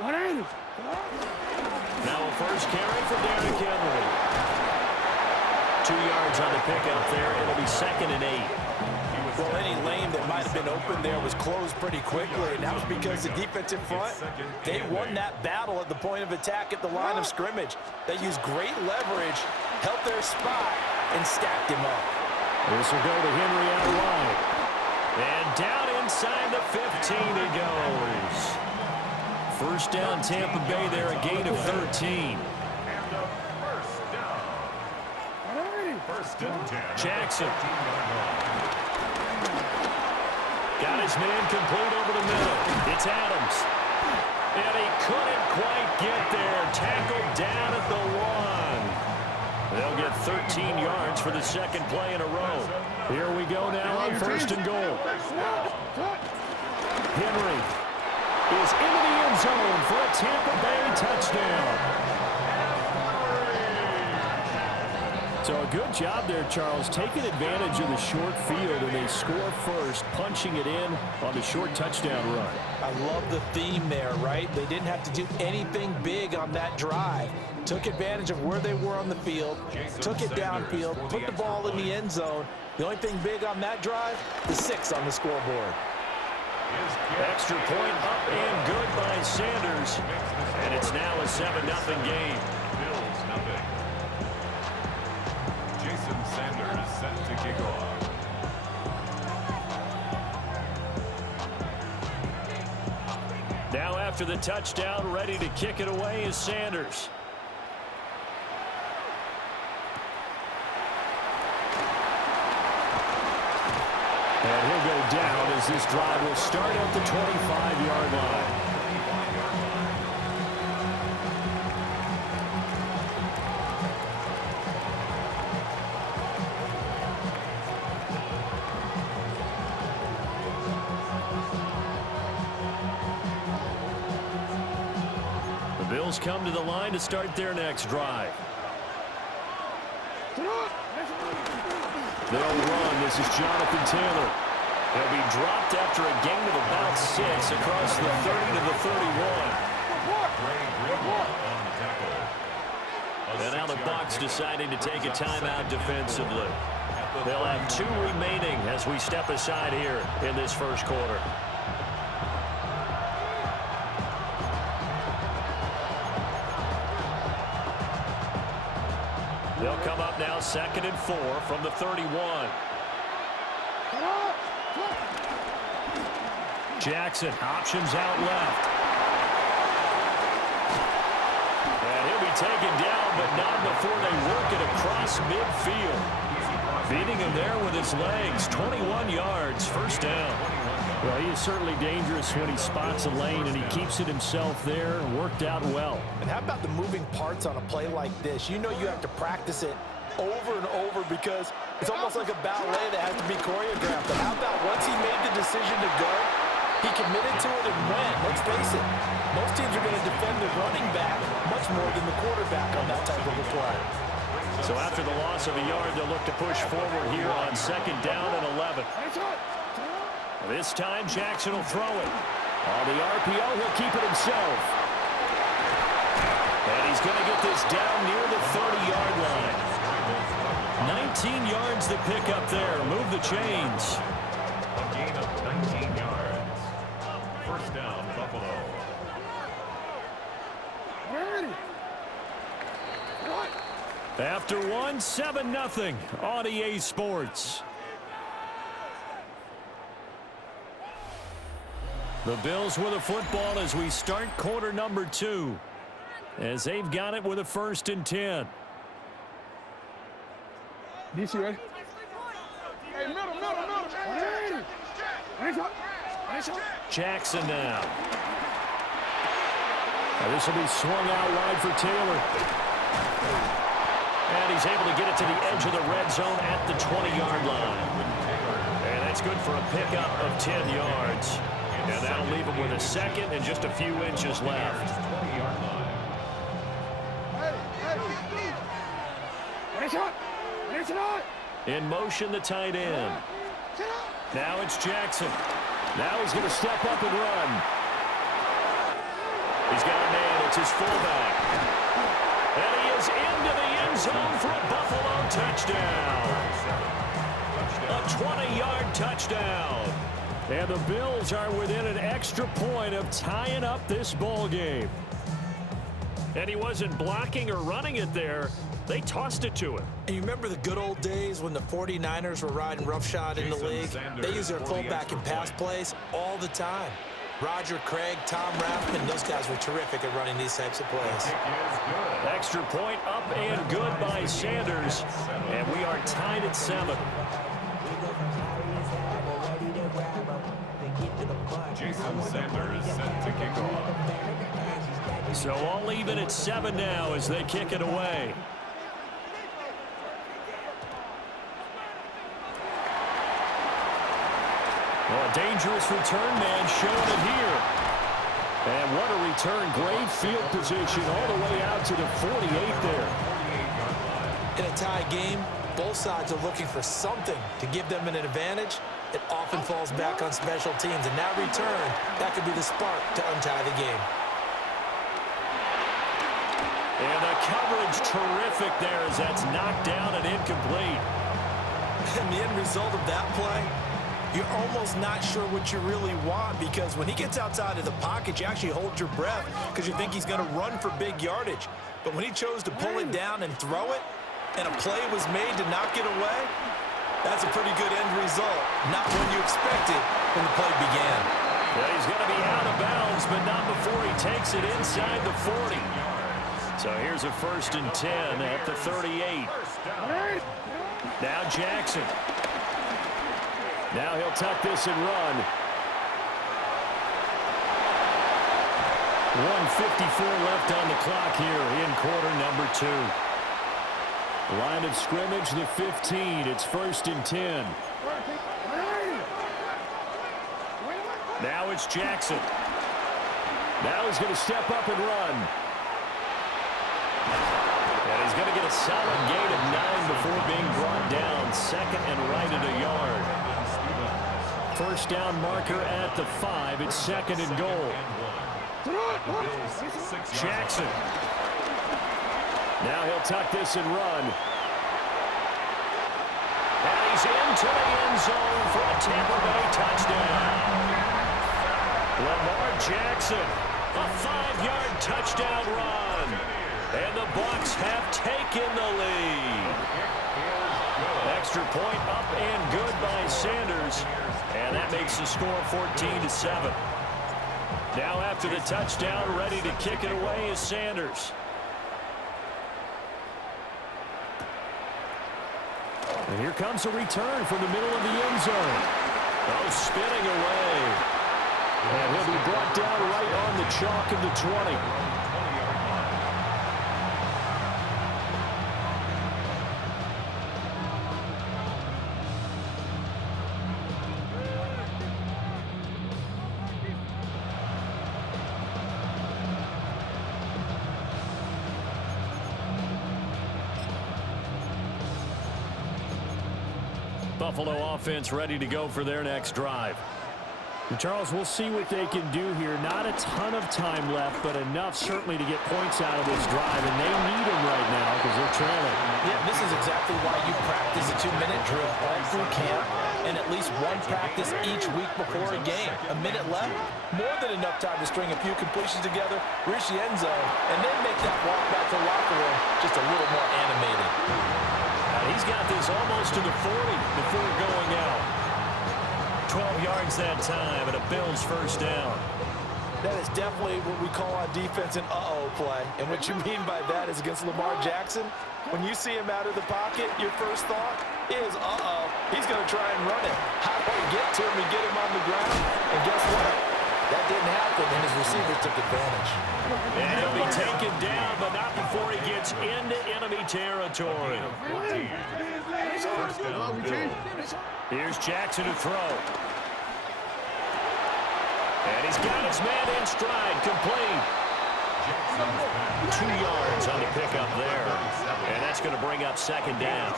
Now a first carry for Derrick Henry. 2 yards on the pickup there. It'll be 2nd and 8. Well, any lane that might have been open there was closed pretty quickly, and that was because the defensive front, they won that battle at the point of attack at the line of scrimmage. They used great leverage, held their spot, and stacked him up. This will go to Henry out wide. And down inside the 15 he goes. First down Tampa Bay there, a gain of 13. Jackson. Got his man complete over the middle. It's Adams. And he couldn't quite get there. Tackled down at the 1. They'll get 13 yards for the second play in a row. Here we go now on 1st and goal. Henry is into the end zone for a Tampa Bay touchdown. So a good job there, Charles, taking advantage of the short field, and they score first, punching it in on the short touchdown run. I love the theme there, right? They didn't have to do anything big on that drive. Took advantage of where they were on the field, took it downfield, put the ball in the end zone. The only thing big on that drive, the 6 on the scoreboard. Extra point up and good by Sanders. And it's now a 7-0 game. Sanders set to kick off. Now after the touchdown, ready to kick it away is Sanders. And he'll go down as this drive will start at the 25-yard line. Bills come to the line to start their next drive. They'll run. This is Jonathan Taylor. He'll be dropped after a gain of about 6 across the 30 to the 31. And now the Bucs deciding to take a timeout defensively. They'll have 2 remaining as we step aside here in this first quarter. They'll come up now 2nd and 4 from the 31. Jackson options out left. And he'll be taken down, but not before they work it across midfield. Beating him there with his legs. 21 yards, first down. Well, he is certainly dangerous when he spots a lane, and he keeps it himself there. Worked out well. And how about the moving parts on a play like this? You know you have to practice it over and over because it's almost like a ballet that has to be choreographed. But how about once he made the decision to go, he committed to it and went. Let's face it, most teams are going to defend the running back much more than the quarterback on that type of a play. So after the loss of a yard, they'll look to push forward here on 2nd down and 11. This time, Jackson will throw it. On the RPO, he'll keep it himself. And he's going to get this down near the 30-yard line. 19 yards to pick up there. Move the chains. A gain of 19 yards. First down, Buffalo. After 1, 7-0 on EA Sports. The Bills with a football as we start quarter number 2. As they've got it with a 1st and 10. DC, ready? Hey, middle. Jackson now. This will be swung out wide for Taylor. And he's able to get it to the edge of the red zone at the 20-yard line. And that's good for a pickup of 10 yards. And that'll leave him with a 2nd and just a few inches left. In motion, the tight end. Now it's Jackson. Now he's going to step up and run. He's got a man. It's his fullback. And he is into the end zone for a Buffalo touchdown. A 20-yard touchdown. And the Bills are within an extra point of tying up this ball game. And he wasn't blocking or running it there. They tossed it to him. And you remember the good old days when the 49ers were riding roughshod in the league? They use their fullback in pass plays all the time. Roger Craig, Tom Rathman, those guys were terrific at running these types of plays. Extra point up and good by Sanders. And we are tied at 7. Jason Sanders set to kick off. So all even at 7 now as they kick it away. Well, a dangerous return man showing it here. And what a return. Great field position all the way out to the 48 there. In a tie game, both sides are looking for something to give them an advantage. It often falls back on special teams. And that return, that could be the spark to untie the game. And the coverage terrific there as that's knocked down and incomplete. And the end result of that play, you're almost not sure what you really want, because when he gets outside of the pocket, you actually hold your breath because you think he's going to run for big yardage. But when he chose to pull it down and throw it, and a play was made to knock it away, that's a pretty good end result. Not when you expected when the play began. Yeah, he's going to be out of bounds, but not before he takes it inside the 40. So here's a 1st and 10 at the 38. Now Jackson. Now he'll tuck this and run. 1:54 left on the clock here in quarter number 2. Line of scrimmage, the 15. It's 1st and 10. Now it's Jackson. Now he's going to step up and run. And he's going to get a solid gain of 9 before being brought down. 2nd and right at a yard. 1st down marker at the 5. It's 2nd and goal. Jackson. Now he'll tuck this and run. And he's into the end zone for a Tampa Bay touchdown. Lamar Jackson, a 5-yard touchdown run. And the Bucs have taken the lead. Extra point up and good by Sanders. And that makes the score 14-7. Now after the touchdown, ready to kick it away is Sanders. And here comes a return from the middle of the end zone. Oh, spinning away. And he'll be brought down right on the chalk of the 20. Buffalo offense ready to go for their next drive. And Charles, we'll see what they can do here. Not a ton of time left, but enough certainly to get points out of this drive, and they need them right now because they're trailing. Yeah, this is exactly why you practice a 2-minute drill all through camp and at least one practice each week before a game. A minute left, more than enough time to string a few completions together, reach the end zone, and then make that walk back to the locker room just a little more animated. He's got this almost to the 40 before going out. 12 yards that time and a Bills 1st down. That is definitely what we call on defense an uh-oh play. And what you mean by that is against Lamar Jackson, when you see him out of the pocket, your first thought is, uh-oh, he's going to try and run it. How do I get to him and get him on the ground? And guess what? That didn't happen, and his receivers took advantage. And he'll be taken down, but not before he gets into enemy territory. Here's Jackson to throw. And he's got his man in stride, complete. 2 yards on the pickup there. And that's going to bring up 2nd down.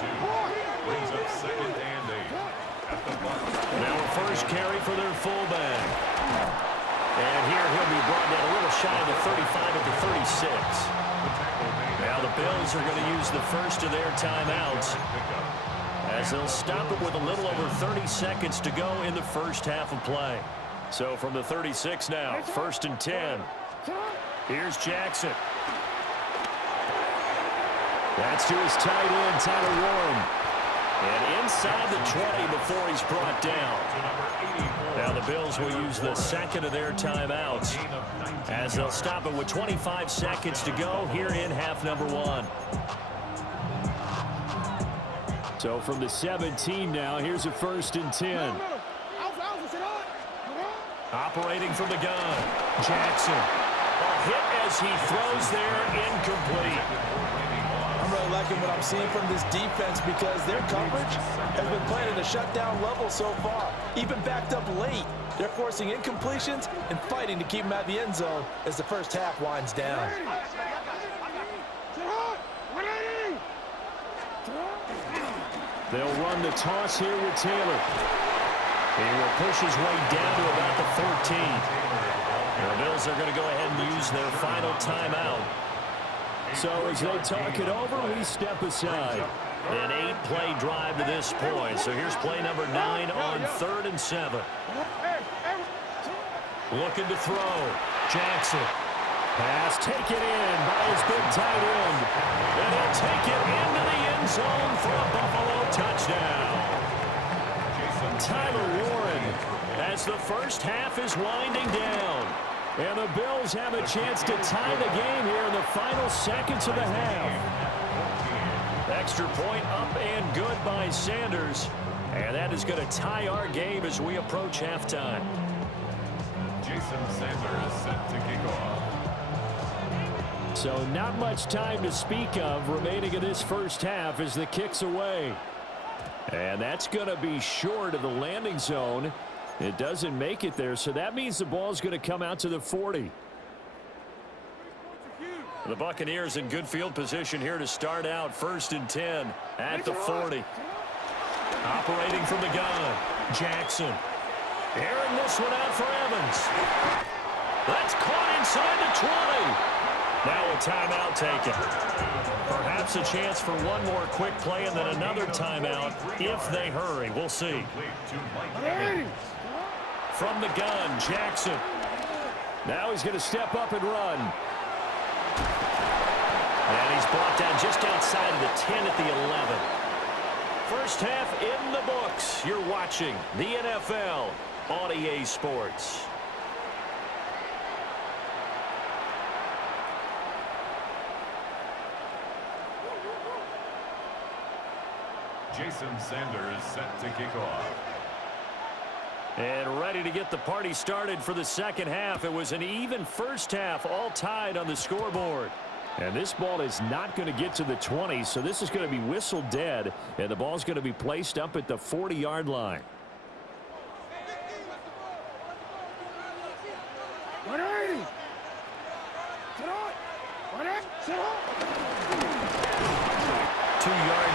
Brings up 2nd and 8. Now a 1st carry for their fullback. And here he'll be brought that a little shy of the 35 at the 36. Now the Bills are going to use the first of their timeouts as they'll stop it with a little over 30 seconds to go in the first half of play. So from the 36 now, 1st and 10. Here's Jackson. That's to his tight end, Tyler Warren. And inside the 20 before he's brought down. Now the Bills will use the second of their timeouts as they'll stop it with 25 seconds to go here in half number 1. So from the 17 now, here's a 1st and 10. Operating from the gun, Jackson. A hit as he throws there, incomplete. I'm really liking what I'm seeing from this defense because their coverage has been playing at a shutdown level so far. Even backed up late, they're forcing incompletions and fighting to keep them out of the end zone as the first half winds down. They'll run the toss here with Taylor. He will push his way down to about the 14. The Bills are going to go ahead and use their final timeout. So as they talk it over, we step aside. An 8-play drive to this point. So here's play number 9 on 3rd and 7. Looking to throw. Jackson. Pass taken in by his big tight end. And he'll take it into the end zone for a Buffalo touchdown. Tyler Warren as the first half is winding down. And the Bills have a chance to tie the game here in the final seconds of the half. Extra point up and good by Sanders. And that is going to tie our game as we approach halftime. Jason Sanders set to kick off. So not much time to speak of remaining in this first half as the kick's away. And that's going to be short of the landing zone. It doesn't make it there, so that means the ball's going to come out to the 40. The Buccaneers in good field position here to start out 1st and 10 at the 40. Operating from the gun, Jackson. Airing this one out for Evans. That's caught inside the 20. Now a timeout taken. Perhaps a chance for one more quick play and then another timeout if they hurry. We'll see. From the gun, Jackson. Now he's going to step up and run. And he's brought down just outside of the 10 at the 11. First half in the books. You're watching the NFL on EA Sports. Jason Sanders set to kick off. And ready to get the party started for the second half. It was an even first half, all tied on the scoreboard. And this ball is not going to get to the 20, so this is going to be whistled dead, and the ball's going to be placed up at the 40-yard line.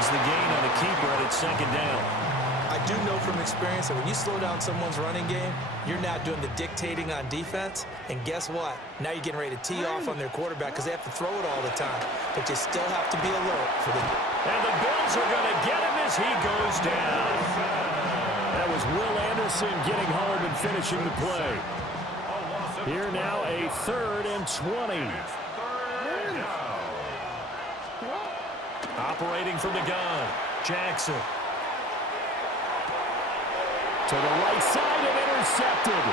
The gain on a keeper at its second down. I do know from experience that when you slow down someone's running game, you're not doing the dictating on defense. And guess what? Now you're getting ready to tee off on their quarterback because they have to throw it all the time. But you still have to be alert for the... And the Bills are going to get him as he goes down. That was Will Anderson getting home and finishing the play. Here now a 3rd and 20. Operating from the gun, Jackson. To the right side and intercepted.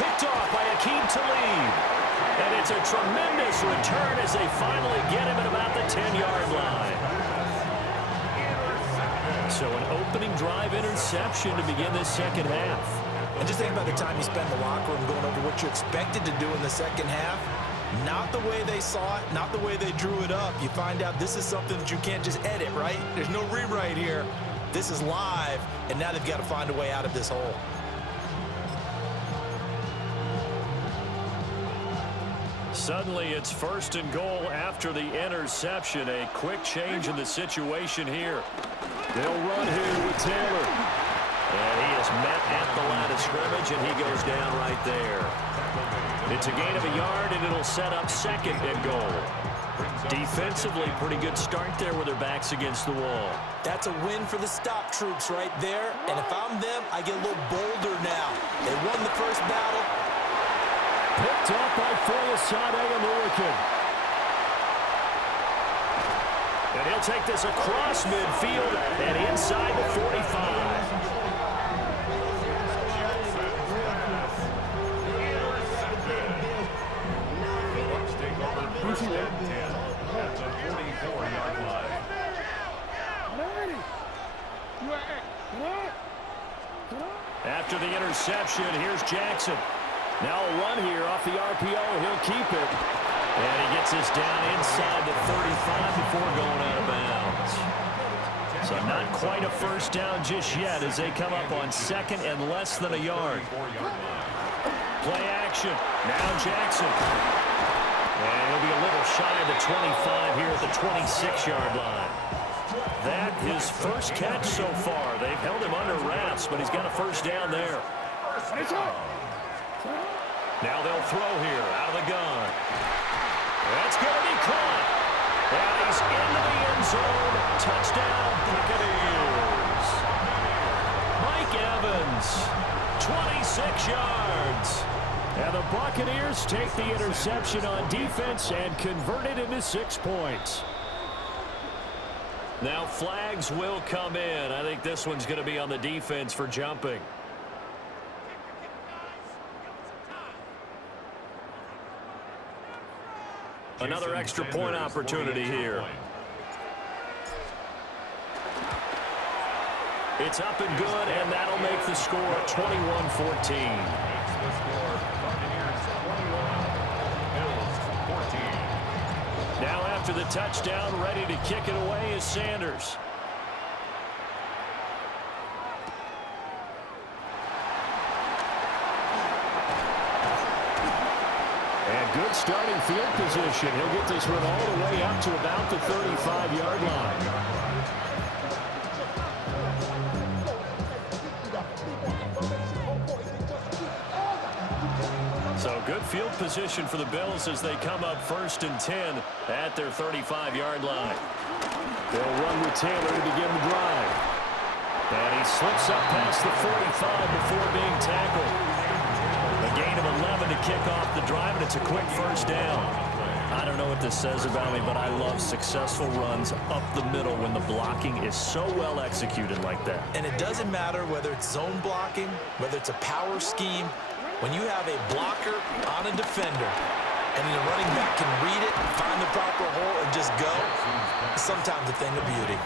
Picked off by Akeem Talib. And it's a tremendous return as they finally get him at about the 10-yard line. So an opening drive interception to begin this second half. And just think about the time you spend in the locker room going over what you expected to do in the second half. Not the way they saw it, not the way they drew it up. You find out this is something that you can't just edit, right? There's no rewrite here. This is live, and now they've got to find a way out of this hole. Suddenly it's 1st and goal after the interception. A quick change in the situation here. They'll run here with Taylor. And he is met at the line of scrimmage, and he goes down right there. It's a gain of a yard, and it'll set up second and goal. Defensively, pretty good start there with their backs against the wall. That's a win for the stop troops right there. And if I'm them, I get a little bolder now. They won the first battle. Picked up by Foyesade and Lurican. And he'll take this across midfield and inside the 45. At the 44-yard line. After the interception, here's Jackson. Now a run here off the RPO. He'll keep it. And he gets this down inside the 35 before going out of bounds. So not quite a first down just yet as they come up on second and less than a yard. Play action. Now Jackson. And he'll be a little shy of the 25 here at the 26-yard line. That his first catch so far. They've held him under wraps, but he's got a first down there. Now they'll throw here out of the gun. That's going to be caught. And he's into the end zone. Touchdown, Buccaneers. Mike Evans, 26 yards. And the Buccaneers take the interception on defense and convert it into 6 points. Now flags will come in. I think this one's going to be on the defense for jumping. Another extra point opportunity here. It's up and good, and that'll make the score 21-14. Now after the touchdown, ready to kick it away is Sanders. And good starting field position. He'll get this one all the way up to about the 35-yard line. So good field position for the Bills as they come up 1st and 10 at their 35-yard line. They'll run with Taylor to begin the drive. And he slips up past the 45 before being tackled. A gain of 11 to kick off the drive, and it's a quick first down. I don't know what this says about me, but I love successful runs up the middle when the blocking is so well executed like that. And it doesn't matter whether it's zone blocking, whether it's a power scheme. When you have a blocker on a defender and the running back can read it, find the proper hole, and just go, sometimes a thing of beauty.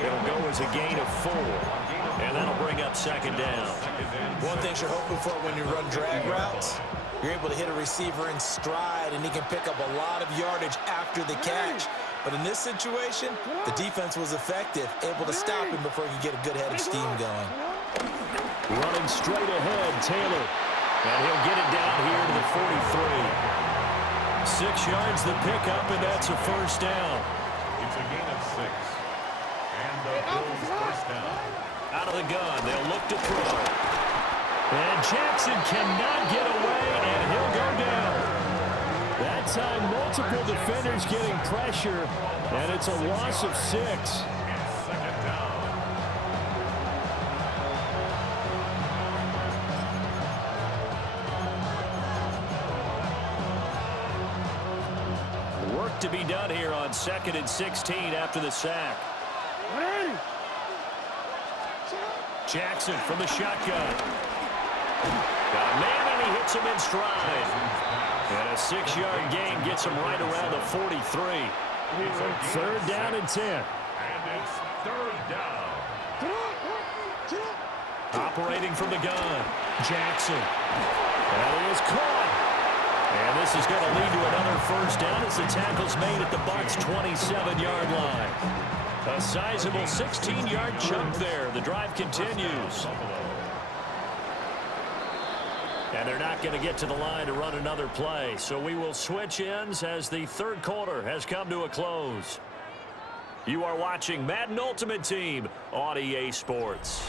It'll go as a gain of 4, and that'll bring up 2nd down. One thing you're hoping for when you run drag routes, you're able to hit a receiver in stride, and he can pick up a lot of yardage after the catch. But in this situation, the defense was effective, able to stop him before he could get a good head of steam going. Running straight ahead, Taylor. And he'll get it down here to the 43. 6 yards the pickup, and that's a first down. It's a gain of 6. And the Bills first down. Out of the gun, they'll look to throw. And Jackson cannot get away, and he'll go down. That time, multiple defenders getting pressure, and it's a loss of 6. And 2nd down. Work to be done here on 2nd and 16 after the sack. Jackson from the shotgun. Got a man, and he hits him in stride. And a 6-yard gain gets him right around the 43. 3rd down and 10. And it's 3rd down. Operating from the gun, Jackson. And he is caught. And this is going to lead to another first down as the tackle's made at the Bucs' 27-yard line. A sizable 16-yard chunk there. The drive continues. And they're not going to get to the line to run another play. So we will switch ends as the 3rd quarter has come to a close. You are watching Madden Ultimate Team on EA Sports.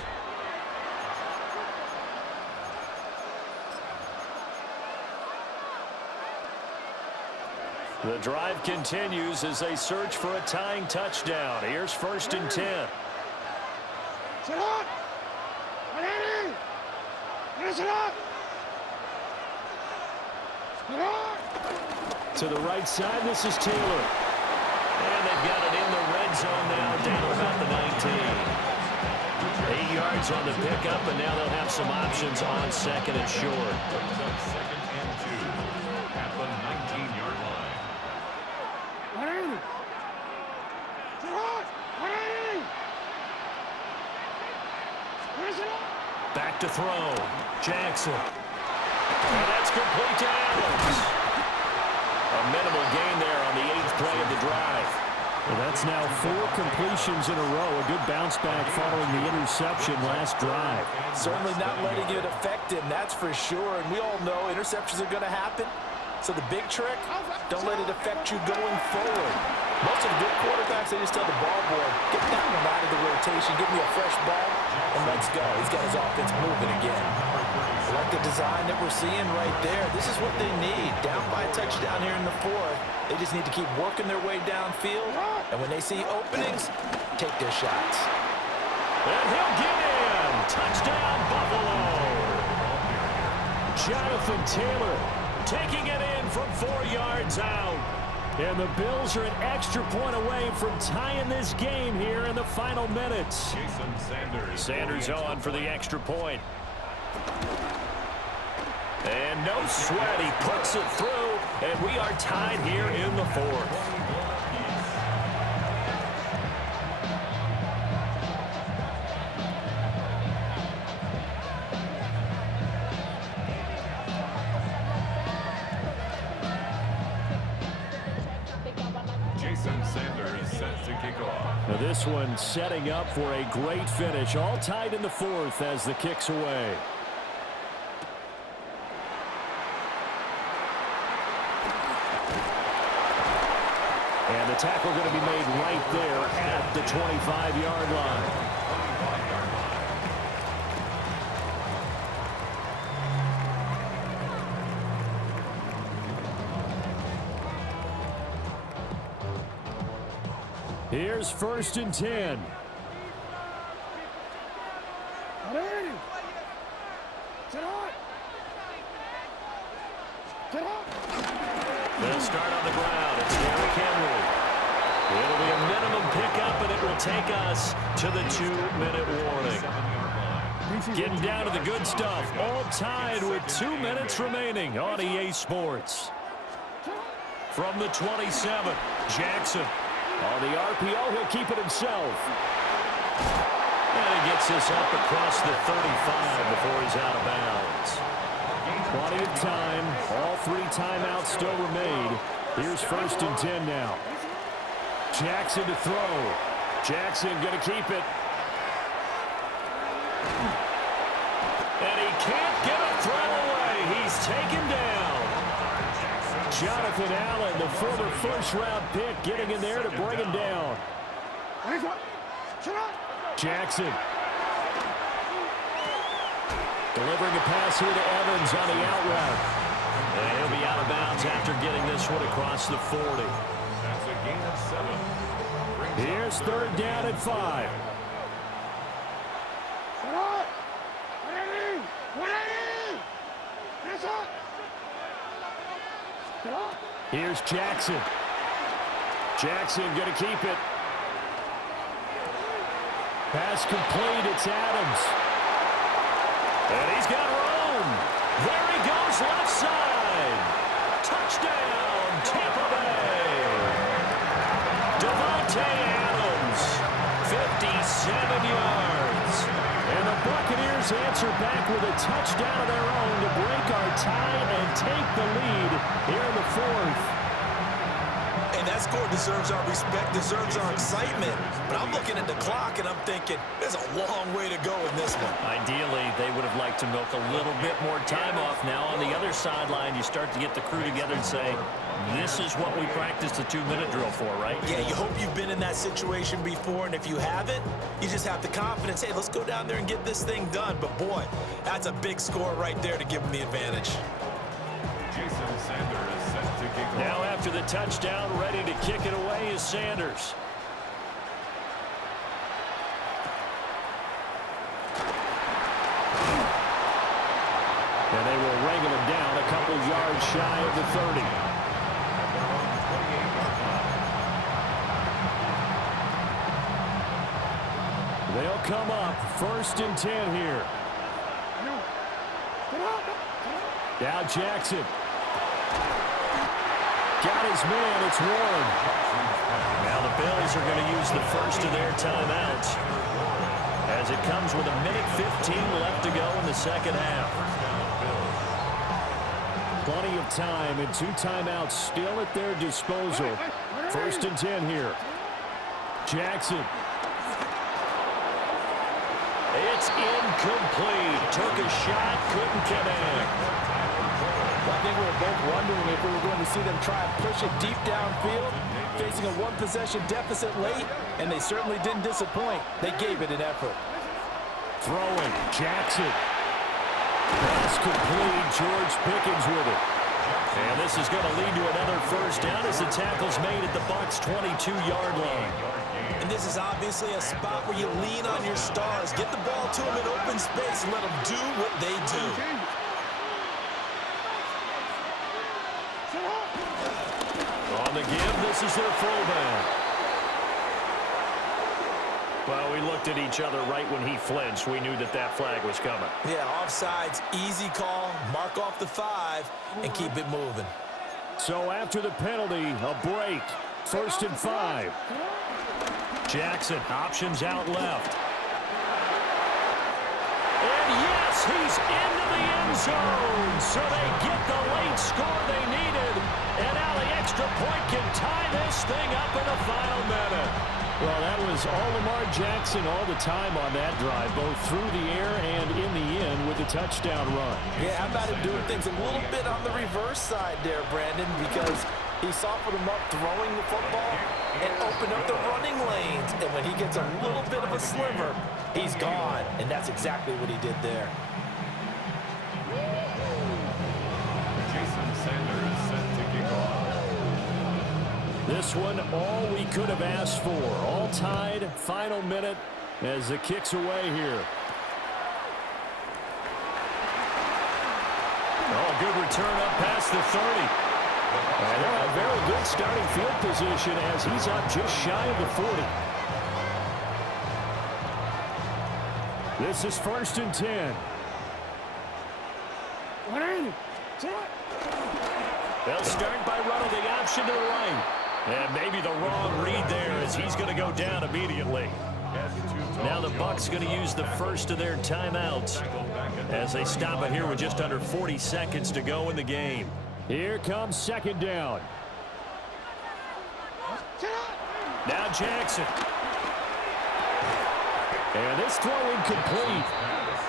The drive continues as they search for a tying touchdown. Here's 1st and 10. Sit up! Ready! Sit up! Sit up! To the right side, this is Taylor. And they've got it in the red zone now, down about the 19. 8 yards on the pickup, and now they'll have some options on 2nd and short. 2nd and 2 at the 19-yard line. Ready! Sit up! Ready! Sit up! Back to throw. Jackson. And that's complete to Adams. A minimal gain there on the 8th play of the drive. Well, that's now 4 completions in a row. A good bounce back following the interception last drive. Certainly not letting it affect him, that's for sure. And we all know interceptions are going to happen. So the big trick, don't let it affect you going forward. Most of the good quarterbacks, they just tell the ball boy, get that one out of the rotation, give me a fresh ball, and let's go. He's got his offense moving again. I like the design that we're seeing right there. This is what they need. Down by a touchdown here in the 4th. They just need to keep working their way downfield. And when they see openings, take their shots. And he'll get in. Touchdown, Buffalo. Jonathan Taylor taking it in from 4 yards out. And the Bills are an extra point away from tying this game here in the final minutes. Jason Sanders. Sanders on for the extra point. And no sweat, he puts it through, and we are tied here in the 4th. Jason Sanders set to kick off. Now this one setting up for a great finish, all tied in the 4th as the kick's away. And the tackle going to be made right there at the 25-yard line. Here's 1st and 10. Ready! Sit up! Sit up! They'll start on the ground. It's Derrick Henry. It'll be a minimum pickup, and it will take us to the 2-minute warning. Getting down to the good stuff. All tied with 2 minutes remaining on EA Sports. From the 27, Jackson. On the RPO, he'll keep it himself. And he gets this up across the 35 before he's out of bounds. Plenty of time. All 3 timeouts still remain. Here's 1st and 10 now. Jackson to throw. Jackson going to keep it. And he can't get a throw away. He's taken down. Jonathan Allen, the former first-round pick, getting in there to bring him down. Jackson. Delivering a pass here to Evans on the out route. And he'll be out of bounds after getting this one across the 40. That's a gain of 7. Here's 3rd down at 5. Here's Jackson. Jackson going to keep it. Pass complete. It's Adams. And he's got room. There he goes left side. Touchdown, Tampa Bay. Devontae Adams, 57 yards. And the Buccaneers answer back with a touchdown of their own to break our tie and take the lead here in the 4th. And that score deserves our respect, deserves our excitement. But I'm looking at the clock, and I'm thinking, there's a long way to go in this one. Ideally, they would have liked to milk a little bit more time off. Now, on the other sideline, you start to get the crew together and say, this is what we practiced the 2-minute drill for, right? Yeah, you hope you've been in that situation before, and if you haven't, you just have the confidence, hey, let's go down there and get this thing done. But, boy, that's a big score right there to give them the advantage. Jason Sanders set to kick off. Now, after the touchdown, ready to kick it away is Sanders. And they will wrangle him down a couple yards shy of the 30. They'll come up 1st and 10 here. Now Jackson. Got his man. It's Warren. Now the Bills are going to use the first of their timeouts as it comes with 1:15 left to go in the second half. Plenty of time and 2 timeouts still at their disposal. 1st and 10 here. Jackson. It's incomplete. Took a shot, couldn't connect. Well, I think we were both wondering if we were going to see them try and push it deep downfield, facing a 1-possession deficit late, and they certainly didn't disappoint. They gave it an effort. Throwing, Jackson. Pass complete, George Pickens with it. And this is going to lead to another first down as the tackle's made at the Bucs' 22-yard line. And this is obviously a spot where you lean on your stars. Get the ball to them in open space and let them do what they do. On the give, this is their fullback. Well, we looked at each other right when he flinched. We knew that that flag was coming. Yeah, offsides, easy call. Mark off the 5 and keep it moving. So after the penalty, a break. 1st and 5. Jackson, options out left. And yes, he's into the end zone. So they get the late score they needed. And now the extra point can tie this thing up in the final minute. Well, that was all Lamar Jackson all the time on that drive, both through the air and in the end with the touchdown run. Yeah, how about him doing things a little bit on the reverse side there, Brandon, because he softened him up throwing the football and opened up the running lanes. And when he gets a little bit of a sliver, he's gone. And that's exactly what he did there. Jason Sanders set to kick off. This one, all we could have asked for. All tied, final minute as the kick's away here. Oh, good return up past the 30. And a very good starting field position as he's up just shy of the 40. This is 1st and 10. They'll start by running the option to the right. And maybe the wrong read there as he's going to go down immediately. Now the Bucs going to use the first of their timeouts as they stop it here with just under 40 seconds to go in the game. Here comes 2nd down. Now Jackson. And this throw incomplete.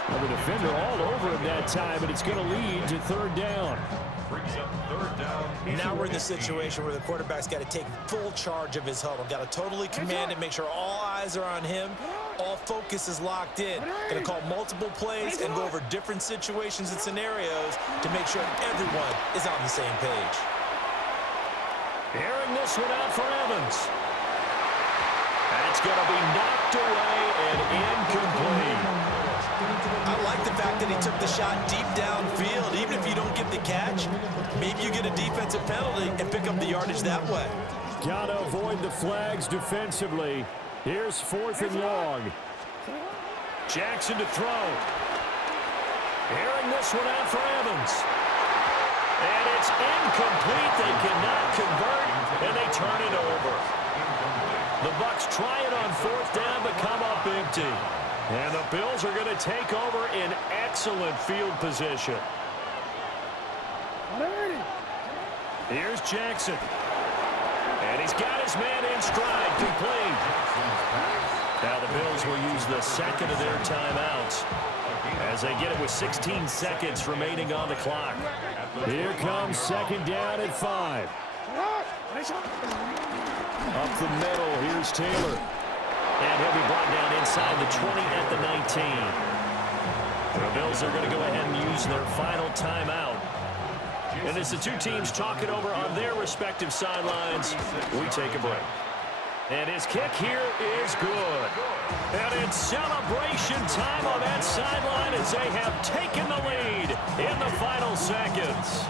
Well, the defender all over him that time, and it's going to lead to 3rd down. Brings up 3rd down. Now we're in the situation where the quarterback's got to take full charge of his huddle. Got to totally command it, make sure all eyes are on him. All focus is locked in. Going to call multiple plays and go over different situations and scenarios to make sure everyone is on the same page. Airing this one out for Evans. That's going to be knocked away and incomplete. I like the fact that he took the shot deep downfield. Even if you don't get the catch, maybe you get a defensive penalty and pick up the yardage that way. Got to avoid the flags defensively. Here's 4th and long. Jackson to throw. Airing this one out for Evans. And it's incomplete. They cannot convert, and they turn it over. The Bucs try it on 4th down, but come up empty. And the Bills are going to take over in excellent field position. Here's Jackson. And he's got his man in stride, complete. Now the Bills will use the second of their timeouts as they get it with 16 seconds remaining on the clock. Here comes 2nd down at 5. Up the middle, here's Taylor. And he'll be brought down inside the 20 at the 19. The Bills are going to go ahead and use their final timeout And as the two teams talk it over on their respective sidelines, we take a break. And his kick here is good. And it's celebration time on that sideline as they have taken the lead in the final seconds.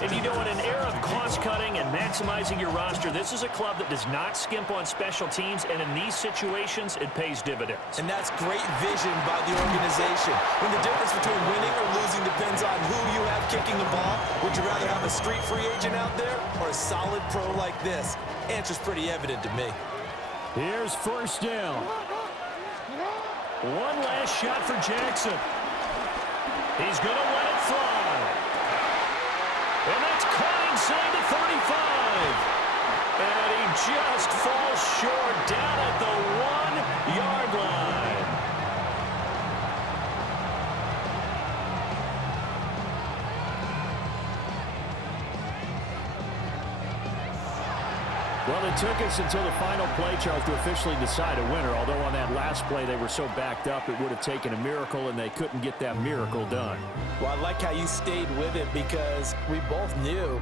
And you know, in an era of cost-cutting and maximizing your roster, this is a club that does not skimp on special teams, and in these situations, it pays dividends. And that's great vision by the organization. When the difference between winning or losing depends on who you have kicking the ball, would you rather have a street free agent out there or a solid pro like this? Answer's pretty evident to me. Here's first down. One last shot for Jackson. He's going to let it fly. And that's caught inside the 35. And he just falls short down at the 1-yard line. Well, it took us until the final play, Charles, to officially decide a winner. Although on that last play they were so backed up, it would have taken a miracle, and they couldn't get that miracle done. Well, I like how you stayed with it because we both knew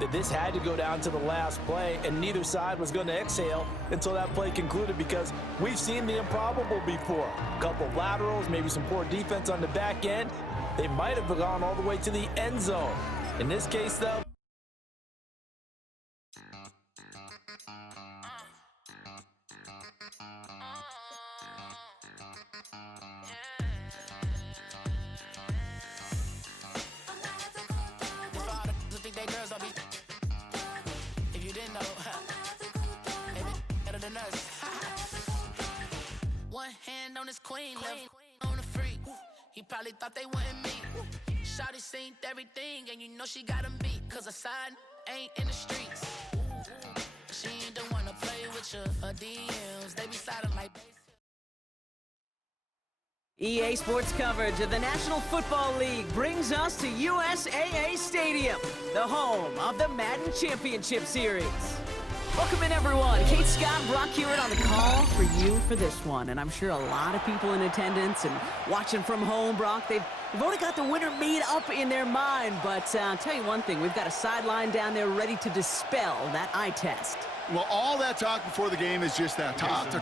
that this had to go down to the last play, and neither side was going to exhale until that play concluded because we've seen the improbable before. A couple of laterals, maybe some poor defense on the back end. They might have gone all the way to the end zone. In this case, though, one hand on his queen, left on the freak. He probably thought they wouldn't meet. Shawty seen everything, and you know she got him beat. Cause her side ain't in the streets. She ain't the one to play with you. Her DMs, they be silent like EA Sports coverage of the National Football League brings us to USAA Stadium, the home of the Madden Championship Series. Welcome in, everyone. Kate Scott, Brock Hewitt on the call for you for this one. And I'm sure a lot of people in attendance and watching from home, Brock, they've already got the winner made up in their mind. But I'll tell you one thing, we've got a sideline down there ready to dispel that eye test. Well, all that talk before the game is just that. Talk. You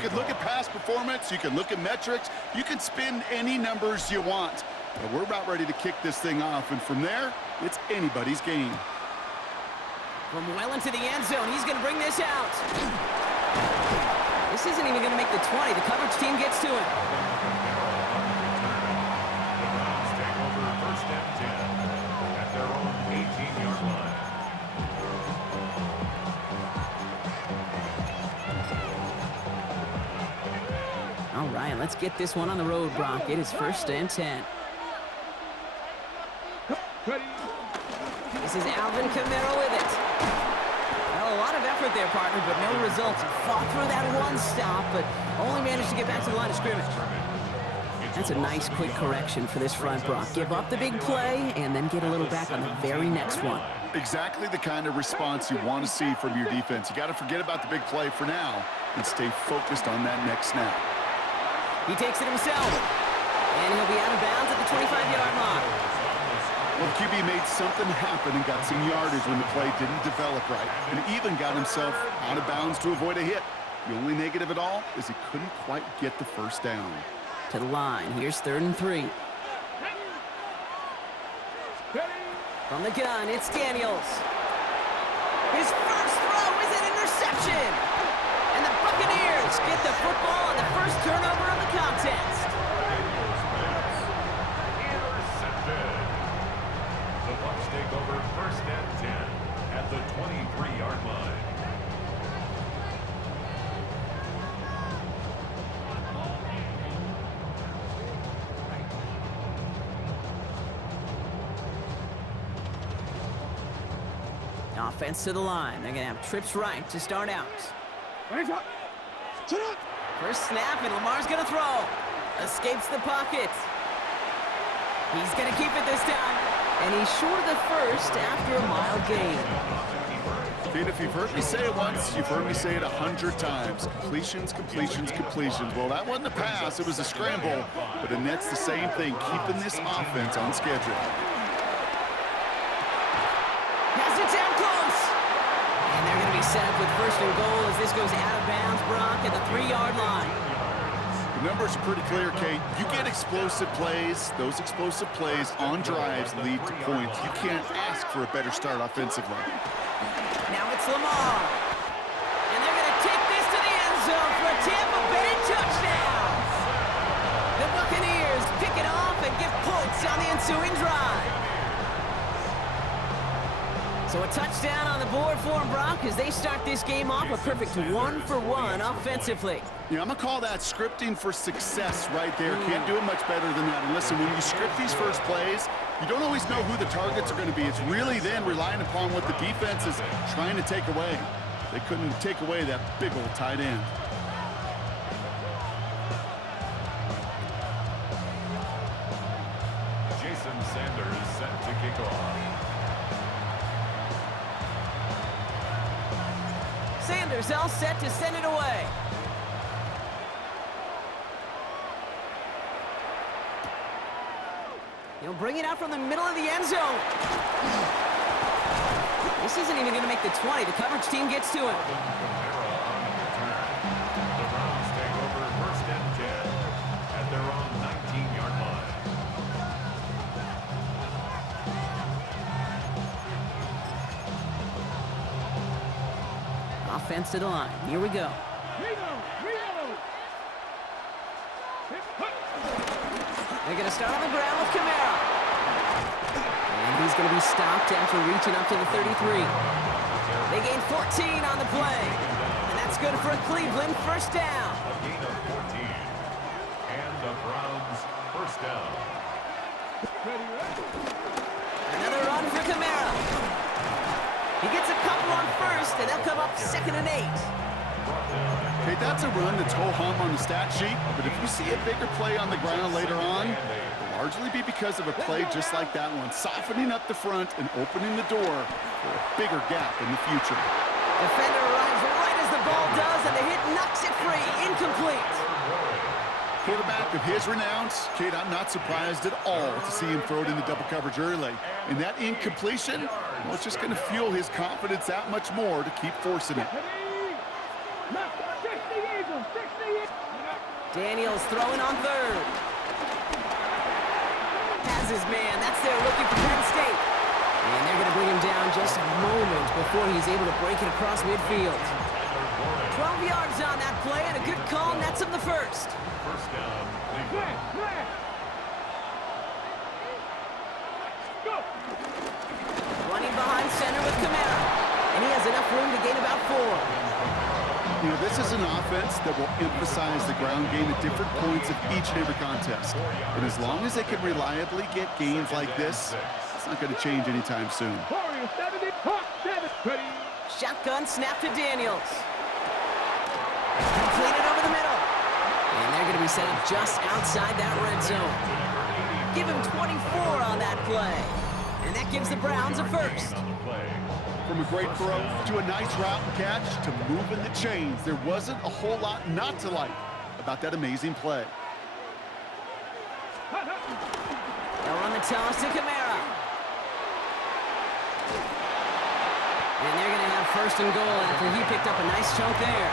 can look at past performance. You can look at metrics. You can spin any numbers you want. But we're about ready to kick this thing off. And from there, it's anybody's game. From well into the end zone, he's going to bring this out. This isn't even going to make the 20. The coverage team gets to him. The Browns take over first and 10 at their own 18-yard line. All right, let's get this one on the road, Brock. It is first and 10. This is Alvin Kamara with it. Well, a lot of effort there, partner, but no results. Fought through that one stop, but only managed to get back to the line of scrimmage. That's a nice, quick correction for this front, Brock. Give up the big play and then get a little back on the very next one. Exactly the kind of response you want to see from your defense. You got to forget about the big play for now and stay focused on that next snap. He takes it himself, and he'll be out of bounds at the 25-yard line. Well, QB made something happen and got some yardage when the play didn't develop right, and even got himself out of bounds to avoid a hit. The only negative at all is he couldn't quite get the first down. To the line, here's 3rd and 3. From the gun, it's Daniels. His first throw is an interception. And the Buccaneers get the football on the first turnover of the contest. Intercepted. The Bucs take over first and 10 at the 23-yard line. Offense to the line. They're going to have trips right to start out. First snap, and Lamar's going to throw. Escapes the pocket. He's going to keep it this time. And he's short of the first after a mild gain. Pete, if you've heard me say it once, you've heard me say it 100 times. Completions. Well, that wasn't a pass. It was a scramble. But Annette's the same thing, keeping this offense on schedule. down close. And they're going to be set up with first and goal as this goes out of bounds, Brock, at the 3-yard line. The numbers are pretty clear, Kate. You get explosive plays. Those explosive plays on drives lead to points. You can't ask for a better start offensively. Now it's Lamar. And they're going to take this to the end zone for a Tampa Bay touchdown. The Buccaneers pick it off and give points on the ensuing drive. So a touchdown on the board for them, Brock, as they start this game off a perfect 1-for-1 offensively. Yeah, I'm going to call that scripting for success right there. Can't do it much better than that. And listen, when you script these first plays, you don't always know who the targets are going to be. It's really then relying upon what the defense is trying to take away. They couldn't take away that big old tight end. Jason Sanders set to kick off. Sanders all set to send it away. He'll bring it out from the middle of the end zone. This isn't even going to make the 20. The coverage team gets to him. The Browns take over first and 10 at their own 19-yard line. Offense to the line. Here we go. They're going to start on the ground with Kamara. And he's going to be stopped after reaching up to the 33. They gain 14 on the play. And that's good for a Cleveland first down. A gain of 14. And the Browns first down. Another run for Kamara. He gets a couple on first, and they'll come up 2nd and 8. Okay, that's a run that's ho-hum on the stat sheet, but if you see a bigger play on the ground later on, it'll largely be because of a play just like that one, softening up the front and opening the door for a bigger gap in the future. Defender arrives right as the ball does, and the hit knocks it free. Incomplete. Quarterback of his renowns, Kate, I'm not surprised at all to see him throw it into double coverage early. And that incompletion, well, it's just going to fuel his confidence that much more to keep forcing it. Daniels throwing on third. Has his man. That's their rookie from Penn State. And they're going to bring him down just a moment before he's able to break it across midfield. 12 yards on that play, and a good call nets him the first. First down, Cleveland. Running behind center with Kamara. And he has enough room to gain about 4. You know, this is an offense that will emphasize the ground game at different points of each and every contest. And as long as they can reliably get gains like this, it's not going to change anytime soon. Shotgun snap to Daniels. Completed over the middle. And they're going to be set up just outside that red zone. Give him 24 on that play. And that gives the Browns a first. From a great throw to a nice route and catch to moving the chains, there wasn't a whole lot not to like about that amazing play. They'll run the toss to Kamara. And they're going to have first and goal after he picked up a nice chunk there.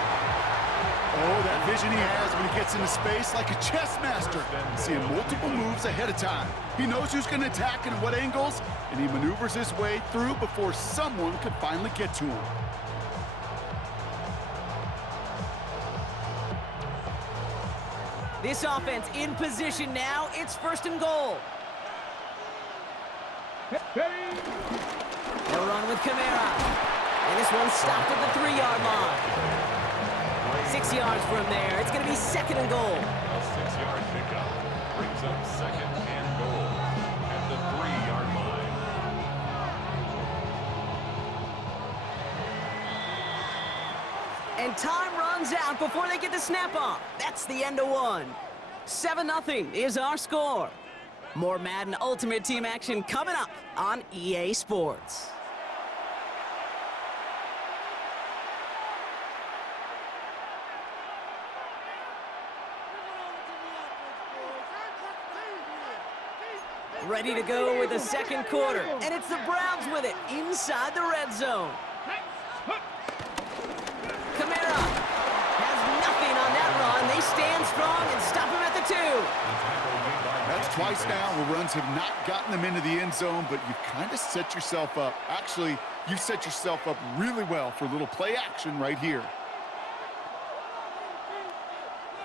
Oh, that vision he has when he gets into space like a chess master, seeing multiple moves ahead of time. He knows who's going to attack and at what angles, and he maneuvers his way through before someone can finally get to him. This offense in position now. It's first and goal. They'll run with Kamara. And this one's stopped at the 3-yard line. 6 yards from there. It's going to be 2nd and goal. A 6-yard pickup brings up 2nd and goal at the 3-yard line. And time runs out before they get the snap off. That's the end of one. 7-0 is our score. More Madden Ultimate Team action coming up on EA Sports. Ready to go with the second quarter. And it's the Browns with it inside the red zone. Kamara has nothing on that run. They stand strong and stop him at the 2. That's twice now where runs have not gotten them into the end zone, but you've kind of set yourself up. Actually, you've set yourself up really well for a little play action right here.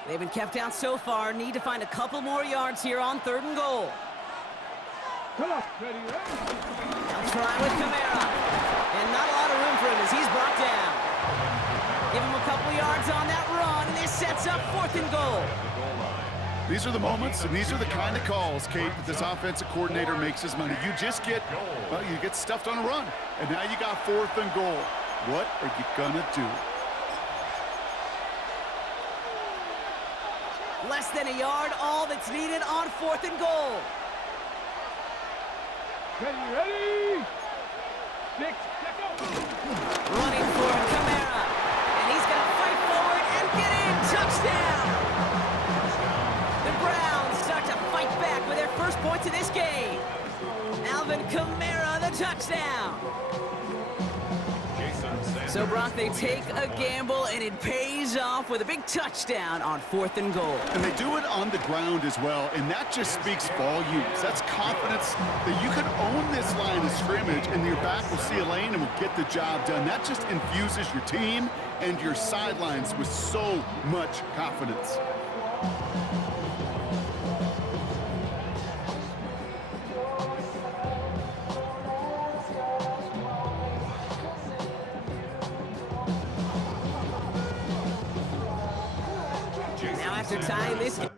They've been kept down so far. Need to find a couple more yards here on 3rd and goal. Come on, ready, ready. They'll try with Kamara. And not a lot of room for him as he's brought down. Give him a couple yards on that run, and this sets up 4th and goal. These are the moments, and these are the kind of calls, Kate, that this offensive coordinator makes his money. You just get, well, you get stuffed on a run, and now you got 4th and goal. What are you gonna do? Less than a yard, all that's needed on 4th and goal. Ready, ready. 6, let go. Running for it, Kamara. And he's going to fight forward and get in. Touchdown! The Browns start to fight back with their first points of this game. Alvin Kamara, the touchdown. So, Brock, they take a gamble, and it pays off with a big touchdown on 4th and goal. And they do it on the ground as well, and that just speaks volumes. That's confidence that you can own this line of scrimmage, and your back will see a lane and will get the job done. That just infuses your team and your sidelines with so much confidence. Now after tying this game.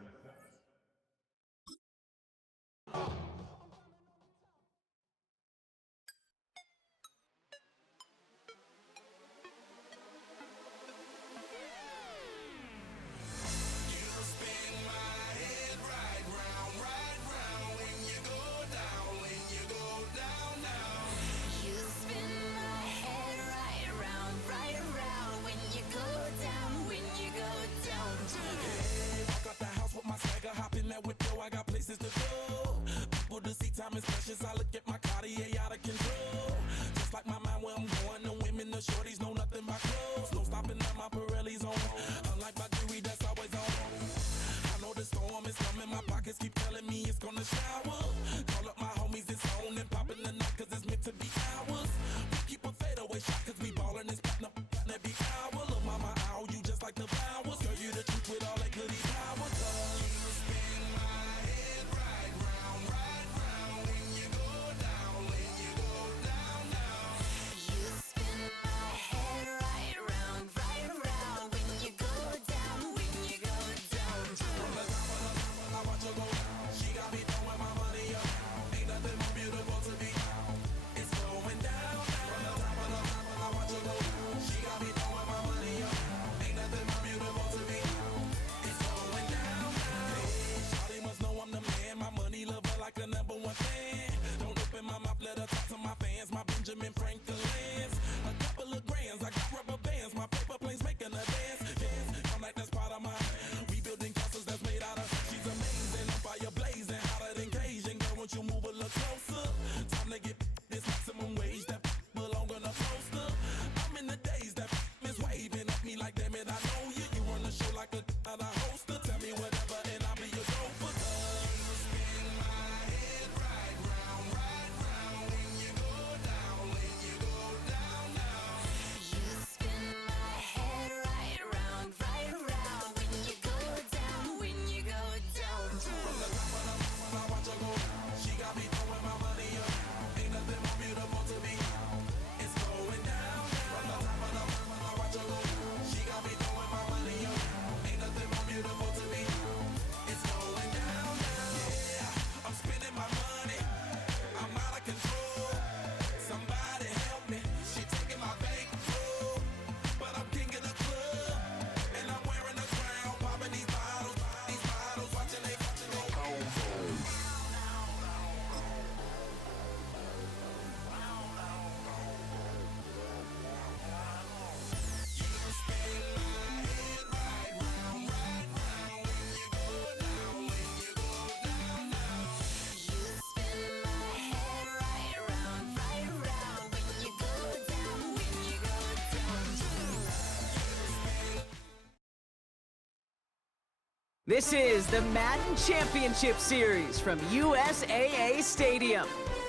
This is the Madden Championship Series from USAA Stadium.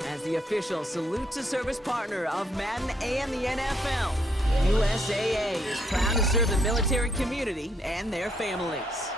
As the official salute to service partner of Madden and the NFL, USAA is proud to serve the military community and their families.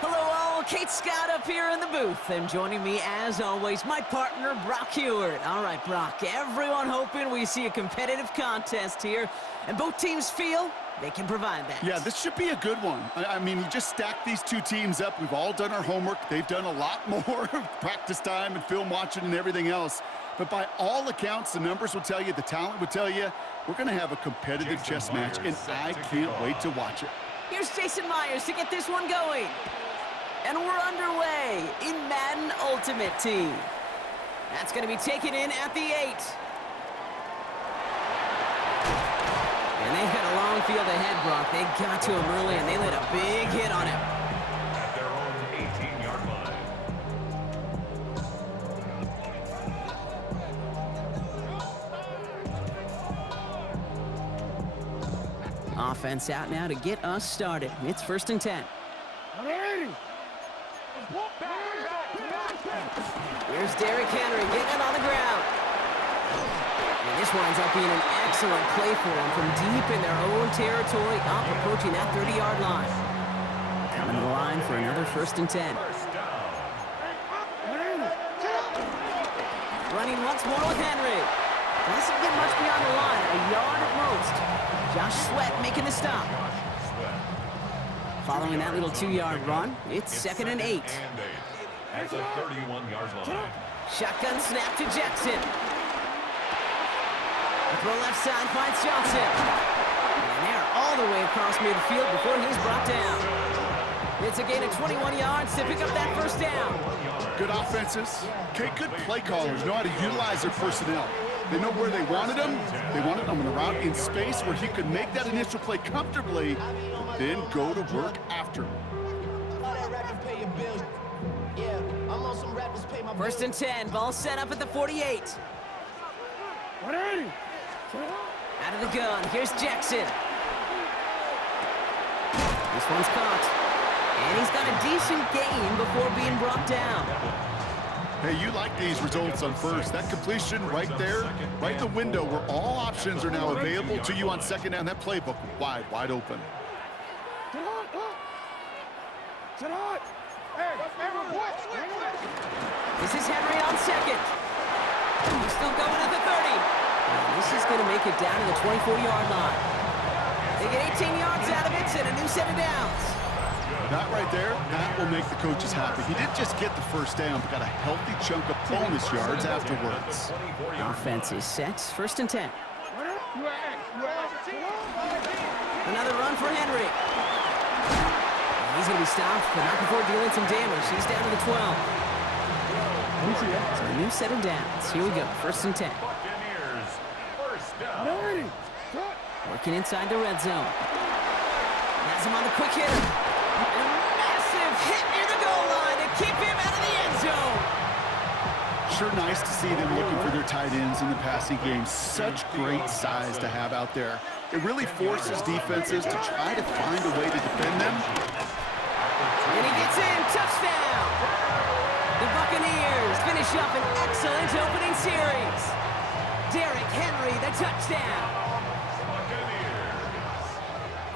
Hello all, Kate Scott up here in the booth, and joining me as always, my partner Brock Heward. All right, Brock, everyone hoping we see a competitive contest here, and both teams feel they can provide that. Yeah, this should be a good one. I mean, you just stack these two teams up. We've all done our homework. They've done a lot more practice time and film watching and everything else. But by all accounts, the numbers will tell you, the talent will tell you, we're going to have a competitive chess match, and I can't wait to watch it. Here's Jason Myers to get this one going. And we're underway in Madden Ultimate Team. That's going to be taken in at the 8. And they've got a long field ahead, Brock. They got to him early, and they laid a big hit on him. At their own 18-yard line. Offense out now to get us started. It's 1st and 10. Here's Derrick Henry getting it on the ground. And this winds up being an excellent play for them from deep in their own territory, up approaching that 30-yard line. Coming to the line for another 1st and 10. Running once more with Henry. Doesn't get much beyond the line, a yard at most. Josh Sweat making the stop. Following that little 2-yard run, it's 2nd and 8. At the 31-yard line. Shotgun snap to Jackson. The throw left side finds Johnson. And they're all the way across midfield before he's brought down. It's a gain of 21 yards to pick up that 1st down. Good offenses. Okay, good play callers know how to utilize their personnel. They know where they wanted him. They wanted him in a route in space where he could make that initial play comfortably, but then go to work after. 1st and 10, ball set up at the 48. Out of the gun, here's Jackson. This one's caught. And he's got a decent gain before being brought down. Hey, you like these results on 1st. That completion right there, right in the window where all options are now available to you on 2nd down. That playbook wide open. This is Henry on 2nd. He's still going at the 30. And this is going to make it down to the 24-yard line. They get 18 yards out of it and a new set of downs. That right there, that will make the coaches happy. He didn't just get the 1st down, but got a healthy chunk of bonus yards afterwards. Offense is set. 1st and 10. Another run for Henry. He's going to be stopped, but not before dealing some damage. He's down to the 12. So a new set of downs. Here we go. 1st and 10. Buccaneers, 1st down. Working inside the red zone. Has him on the quick hitter. And a massive hit near the goal line to keep him out of the end zone. Sure nice to see them looking for their tight ends in the passing game. Such great size to have out there. It really forces defenses to try to find a way to defend them. And he gets in. Touchdown. The Buccaneers finish up an excellent opening series. Derrick Henry, the touchdown.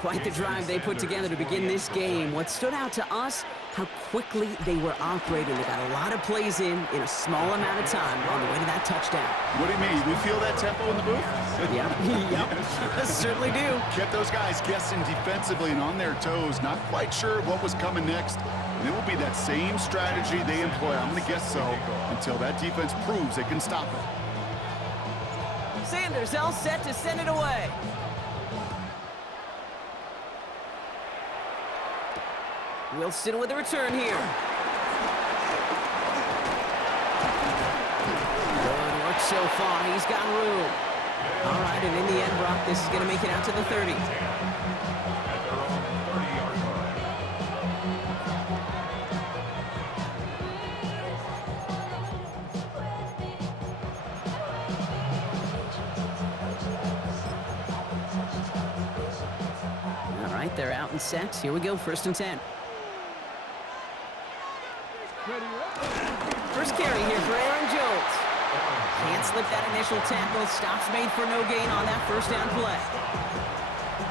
Quite the drive they put together to begin this game. What stood out to us, how quickly they were operating. They got a lot of plays in a small amount of time on the way to that touchdown. What do you mean? We feel that tempo in the booth? Yep, certainly do. Kept those guys guessing defensively and on their toes, not quite sure what was coming next. And it will be that same strategy they employ, I'm going to guess so, until that defense proves they can stop it. Sanders all set to send it away. Wilson with a return here. Good work so far. He's got room. All right, and in the end, Brock, this is going to make it out to the 30. All right, they're out and set. Here we go, 1st and 10. Ready, ready. First carry here for Aaron Jones. Can't slip that initial tackle. Stops made for no gain on that first down play.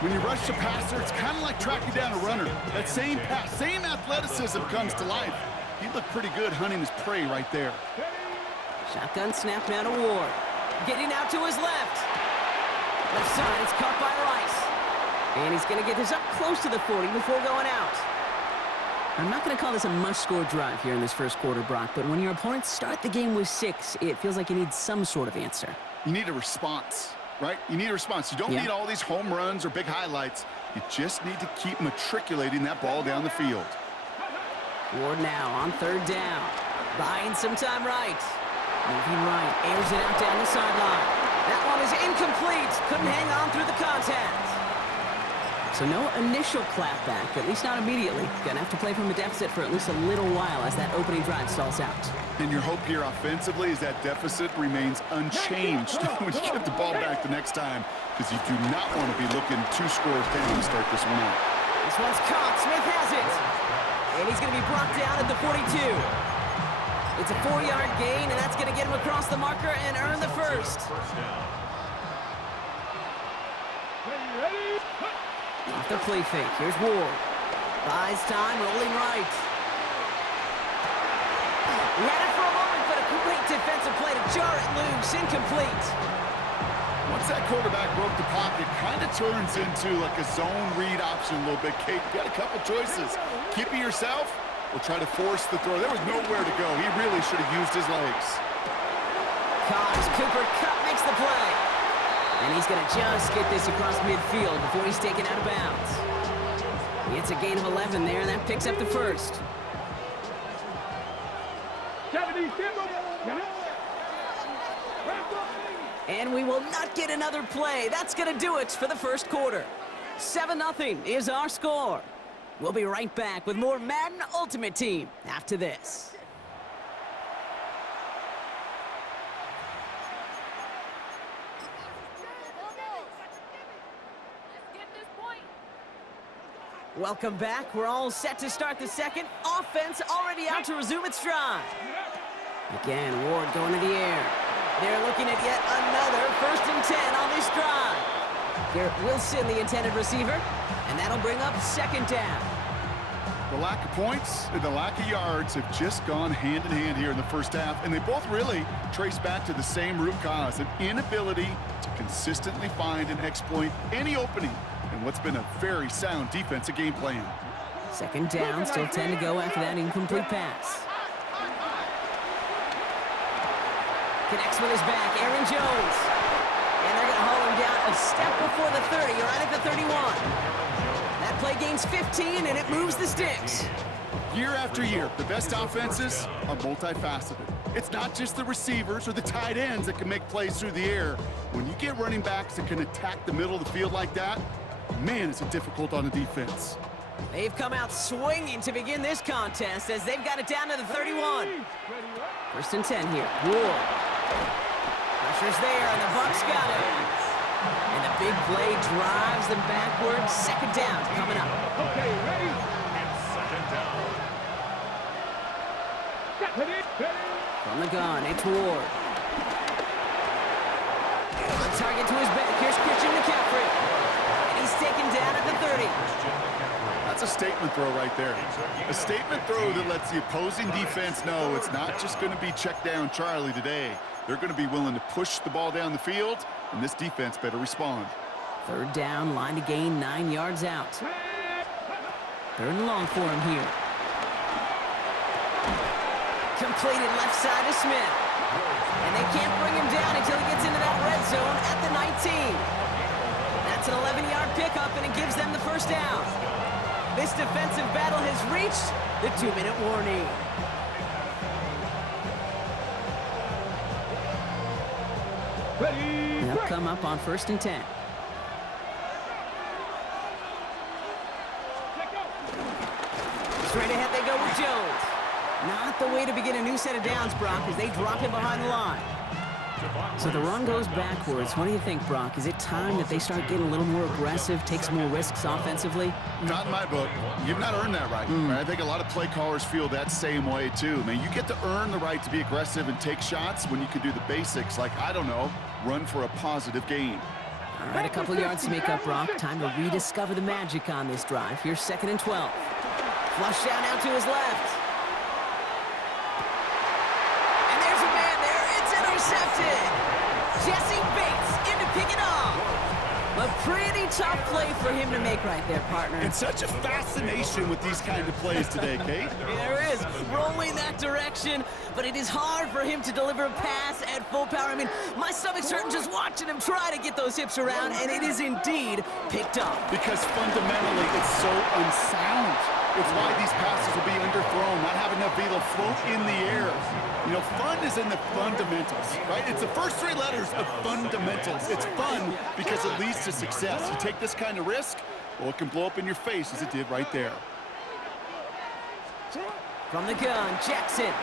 When you rush the passer, it's kind of like tracking down a runner. That same pass, same athleticism comes to life. He looked pretty good hunting his prey right there. Shotgun snap now to Ward. Getting out to his left. Left side, it's caught by Rice. And he's going to get this up close to the 40 before going out. I'm not going to call this a must-score drive here in this first quarter, Brock, but when your opponents start the game with 6, it feels like you need some sort of answer. You need a response, right? You need a response. You don't need all these home runs or big highlights. You just need to keep matriculating that ball down the field. Ward now on third down. Buying some time right. Moving right, airs it out down the sideline. That one is incomplete. Couldn't hang on through the contact. So no initial clapback, at least not immediately. Gonna have to play from a deficit for at least a little while as that opening drive stalls out. And your hope here offensively is that deficit remains unchanged when you get the ball back the next time, because you do not want to be looking 2 scores down to start this one out. This one's caught. Smith has it. And he's going to be brought down at the 42. It's a 4-yard gain, and that's going to get him across the marker and earn the first. Off the play fake. Here's Ward. Buys time, rolling right. He had it for a moment, but a great defensive play to jar it loose. Incomplete. Once that quarterback broke the pocket, kind of turns into like a zone read option a little bit. Kate, you got a couple choices. Keep it yourself or try to force the throw. There was nowhere to go. He really should have used his legs. Cox, Cooper Kupp makes the play. And he's going to just get this across midfield before he's taken out of bounds. It's a gain of 11 there, and that picks up the first. And we will not get another play. That's going to do it for the first quarter. 7-0 is our score. We'll be right back with more Madden Ultimate Team after this. Welcome back. We're all set to start the second. Offense already out to resume its drive. Again, Ward going to the air. They're looking at yet another 1st and 10 on this drive. Garrett Wilson, the intended receiver, and that'll bring up 2nd down. The lack of points and the lack of yards have just gone hand in hand here in the first half, and they both really trace back to the same root cause, an inability to consistently find and exploit any opening in what's been a very sound defensive game plan. 2nd down, still 10 to go after that incomplete pass. Connects with his back, Aaron Jones. And they're going to haul him down a step before the 30, right at the 31. That play gains 15, and it moves the sticks. Year after year, the best offenses are multifaceted. It's not just the receivers or the tight ends that can make plays through the air. When you get running backs that can attack the middle of the field like that, man, is it difficult on the defense. They've come out swinging to begin this contest as they've got it down to the 31. 1st and 10 here. Ward. Pressure's there, and the Bucs got it. And the big play drives them backwards. 2nd down coming up. Okay, ready? It's 2nd down. From the gun, it's Ward. On target to his back. Here's Christian McCaffrey. And he's taken down at the 30. That's a statement throw right there. A statement throw that lets the opposing defense know it's not just going to be check down Charlie today. They're going to be willing to push the ball down the field, and this defense better respond. 3rd down, line to gain 9 yards out. 3rd and long for him here. Completed left side to Smith. And they can't bring him down until he gets into that red zone at the 19. That's an 11-yard pickup, and it gives them the 1st down. This defensive battle has reached the 2-minute warning. Ready? They'll come up on 1st and 10. Straight ahead they go with Jones. Not the way to begin a new set of downs, Brock, as they drop him behind the line. So the run goes backwards. What do you think, Brock? Is it time that they start getting a little more aggressive, take some more risks offensively? Not in my book. You've not earned that right. I think a lot of play callers feel that same way, too. Man, you get to earn the right to be aggressive and take shots when you can do the basics, like, I don't know, run for a positive gain. All right, a couple yards to make up, Brock. Time to rediscover the magic on this drive. Here's 2nd and 12. Flush down out to his left. And there's a man there. It's intercepted. Jesse Bates in to pick it off. A pretty tough play for him to make right there, partner. And such a fascination with these kind of plays today, Kate. There is, rolling that direction, but it is hard for him to deliver a pass at full power. I mean, my stomach's hurting just watching him try to get those hips around, and it is indeed picked up. Because fundamentally, it's so unsound. It's why these passes will be underthrown, not having enough velo float in the air. You know, fun is in the fundamentals, right? It's the first 3 letters of fundamentals. It's fun because it leads to success. You take this kind of risk, well, it can blow up in your face as it did right there. From the gun, Jackson.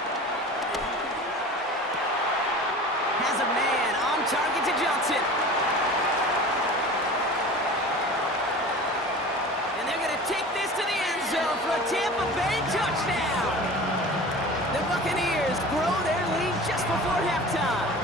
Has a man on target to Johnson. And they're going to take this to the end zone for a Tampa Bay touchdown. The Buccaneers grow their lead just before halftime.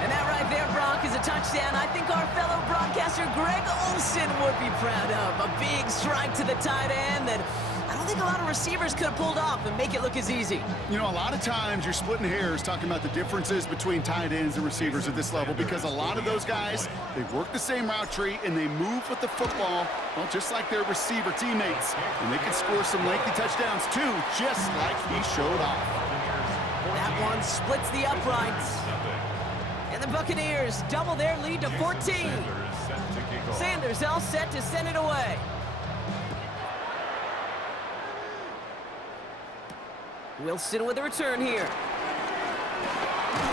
And that right there, Brock, is a touchdown I think our fellow broadcaster Greg Olsen would be proud of. A big strike to the tight end that I don't think a lot of receivers could have pulled off and make it look as easy. You know, a lot of times you're splitting hairs talking about the differences between tight ends and receivers at this level because a lot of those guys, they work the same route tree and they move with the football, well, just like their receiver teammates. And they can score some lengthy touchdowns too, just like he showed off. That one splits the uprights. And the Buccaneers double their lead to 14. Sanders all set to send it away. Wilson with a return here.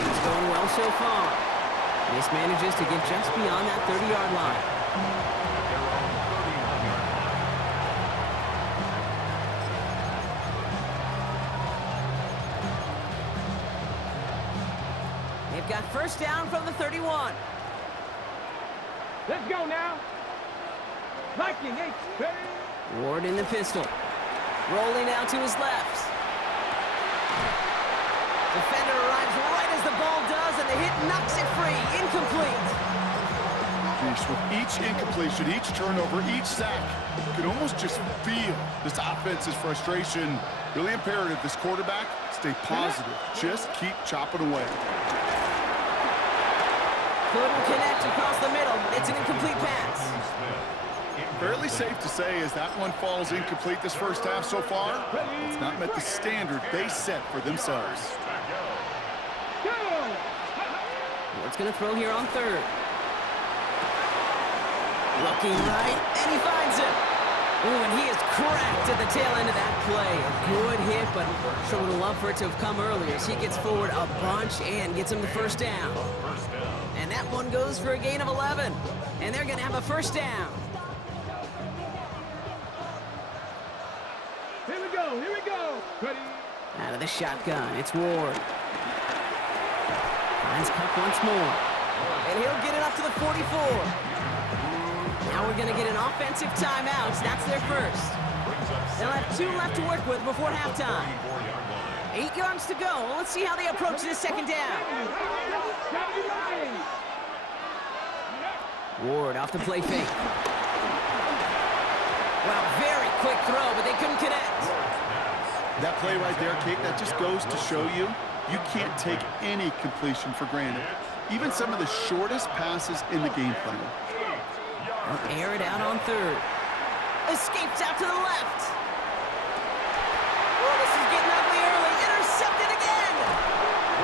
He's going well so far. This manages to get just beyond that 30-yard line. They've got first down from the 31. Let's go now. Viking 8. Ward in the pistol. Rolling out to his left. Defender arrives right as the ball does, and the hit knocks it free. Incomplete. Gosh, with each incompletion, each turnover, each sack, you can almost just feel this offense's frustration. Really imperative, this quarterback, stay positive. Just keep chopping away. Couldn't connect across the middle. It's an incomplete pass. Fairly safe to say as that one falls incomplete this first half so far, it's not met the standard they set for themselves. Ward's going to throw here on third. Looking right, and he finds it. Ooh, and he is cracked at the tail end of that play. A good hit, but sure would have loved for it to have come earlier as he gets forward a bunch and gets him the first down. And that one goes for a gain of 11. And they're going to have a first down. Here we go, here we go. Ready? Out of the shotgun, it's Ward. Finds Cup once more. And he'll get it up to the 44. Now we're going to get an offensive timeout. That's their first. They'll have 2 left to work with before halftime. 8 yards to go. Well, let's see how they approach this second down. Ward off the play fake. Well, very quick throw, but they couldn't connect. That play right there, Kate, that just goes to show you, you can't take any completion for granted. Even some of the shortest passes in the game plan. They'll air it out on third. Escapes out to the left. Oh, this is getting ugly early. Intercepted again.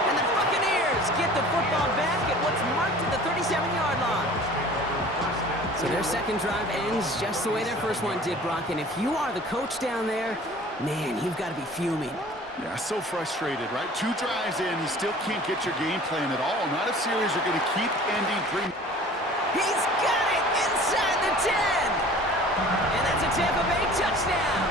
And the Buccaneers get the football back at what's marked at the 37-yard line. So their second drive ends just the way their first one did, Brock. And if you are the coach down there, man, you've got to be fuming. Yeah, so frustrated, right? 2 drives in, you still can't get your game plan at all. Not if series are going to keep ending dream. He's got it inside the 10. And that's a Tampa Bay touchdown.